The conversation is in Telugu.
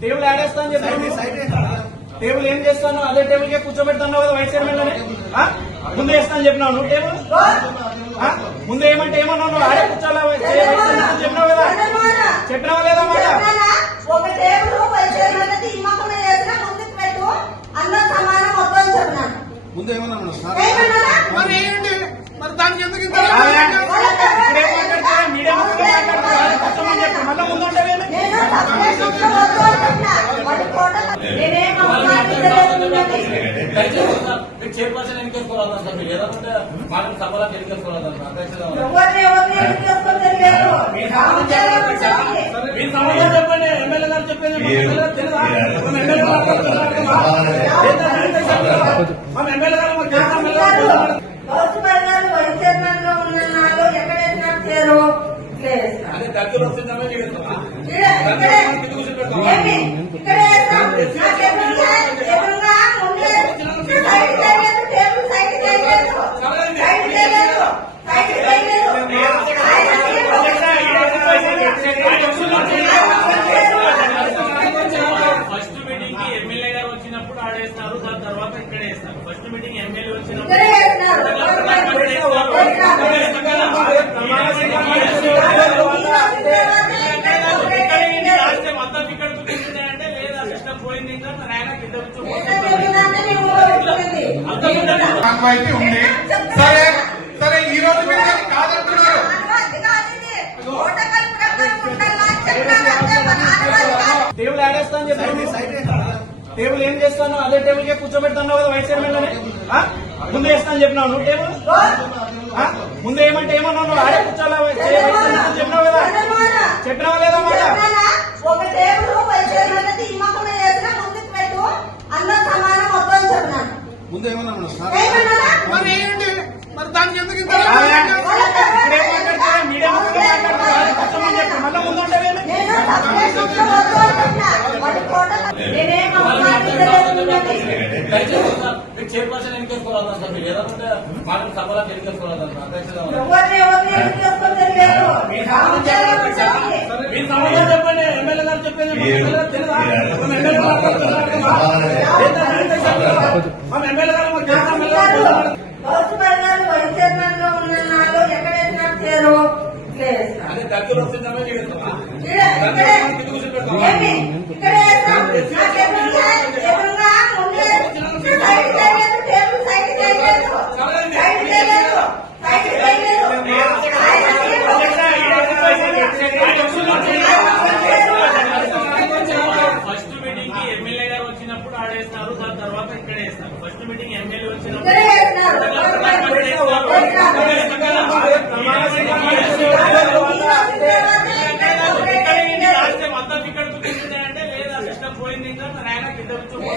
టేబుల్ ఆడేస్తాను చెప్పాను. టేబుల్ ఏం చేస్తాను? అదే టేబుల్ కే కూర్చోబెడతాను కదా వైస్ చైర్మన్ లోనే. ముందు వేస్తాను చెప్పినావు నువ్వు టేబుల్. ముందు ఏమంటే ఏమన్నావు? నువ్వు ఆడే కూర్చోాలా చెప్పినావు కదా. చెప్పినావా లేదా మాట? ఒక టేబుల్ వైస్ చైర్మన్ అయితే ఈ మొత్తం వేసినా ముందుకు పెట్టు అందరూ సమానం మొత్తం చెప్పినాను. ముందు ఏమన్నా మరి దానికి ఎందుకు మీడియా కష్టమని చెప్పి మళ్ళీ ముందు ఉంటావేమి? Chairperson ఎన్నికేసుకోవాలి sir. మీరు ఏదంటే మాకు సభలో ఎన్నికేసుకోవాలి మీరు సమాధానం చెప్పండి. ఎమ్మెల్యే గారు చెప్పేది ఎమ్మెల్యే గారు అదే దగ్గర వస్తుందమే ఫస్ట్ మీటింగ్ కి ఎమ్మెల్యే గారు వచ్చినప్పుడు ఆడేస్తారు, దాని తర్వాత ఇక్కడ వేస్తారు. ఫస్ట్ మీటింగ్ ఎమ్మెల్యే వచ్చినప్పుడు మొత్తం ఇక్కడ చూపించాయంటే లేదా సిస్టమ్ పోయింది ఇంకా ఆయన కింద ఉంది. సరే సరే ఈ రోజు మీరు కాదంటున్నారు. టేబుల్ ఆడేస్తాను చెప్పాను. టేబుల్ ఏం చేస్తాను? అదే టేబుల్ కే కూర్చోబెడతాను కదా వైస్ చైర్మన్ లోనే. ముందు వేస్తాను చెప్పినావు నువ్వు టేబుల్. ముందు ఏమంటే ఏమన్నావు? నువ్వు ఆడే కూర్చోాలా చెప్పినావు కదా. చెప్పినావా లేదా మాట? ఒక టేబుల్ వైస్ చైర్మన్ అయితే ఈ మొత్తం వేసినా ముందుకు పెట్టు అందరూ సమానం మొత్తం చెప్పినాను. ముందు ఏమన్నా మరి దానికి ఎందుకు మీడియా కష్టమని చెప్పి మళ్ళీ ముందు ఉంటావేమి? Chairperson ఎన్నికేసుకోవాలి sir. మీరు ఏదంటే మాకు సభలో ఎన్నికేసుకోవాలి మీరు సమాధానం చెప్పండి. ఎమ్మెల్యే గారు చెప్పేది ఎమ్మెల్యే గారు అదే దగ్గర వస్తుందమే ఫస్ట్ మీటింగ్ కి ఎమ్మెల్యే గారు వచ్చినప్పుడు ఆడేస్తారు, దాని తర్వాత ఇక్కడ వేస్తారు. ఫస్ట్ మీటింగ్ ఎమ్మెల్యే వచ్చినప్పుడు మొత్తం ఇక్కడ చూపించాయంటే లేదా సిస్టమ్ పోయింది ఇంకా ఆయన కింద ఉంది.